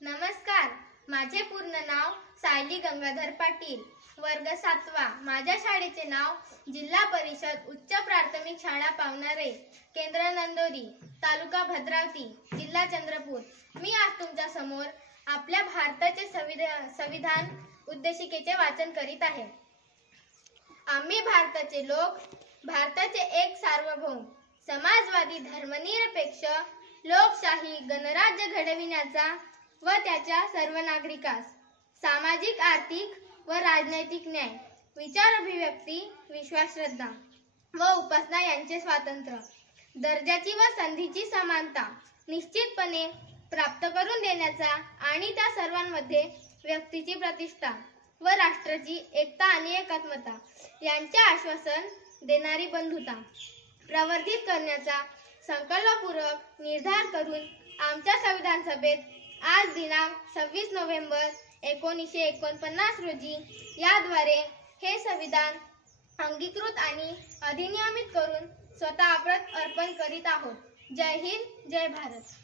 नमस्कार, माझे पूर्ण नाव सायली गंगाधर पाटील, वर्ग 7वा। माझ्या शाळेचे नाव जिल्हा परिषद उच्च प्राथमिक शाळा पावनारे, केंद्र नंदोरी, तालुका भद्रावती, जिल्हा चंद्रपूर। मी आज तुमच्या समोर आपल्या भारताचे संविधान उद्देशिकेचे वाचन करीत आहे। आम्ही भारताचे लोक, भारताचे एक सार्वभौम, समाजवादी, धर्मनिरपेक्ष, लोकशाही गणराज्य घडविण्याचा व त्याच्या सर्व नागरिकास सामाजिक, आर्थिक व राजनैतिक न्याय, विचार अभिव्यक्ती, विश्वास, श्रद्धा व उपासना यांचे स्वातंत्र्य, दर्जाची व संधीची समानता निश्चितपणे प्राप्त करून देण्याचा आणि त्या सर्वांमध्ये व्यक्तीची प्रतिष्ठा व राष्ट्राची एकता आणि एकात्मता यांचे आश्वासन देणारी बंधुता प्रवर्धित करण्याचा संकल्पपूर्वक निर्धार करून आमच्या संविधान सभेत आज दिनांक 26 नोव्हेंबर 1949 रोजी याद्वारे हे संविधान अंगीकृत आणि अधिनियमित करून स्वतः अर्पण करीत आहोत। जय हिंद, जय भारत।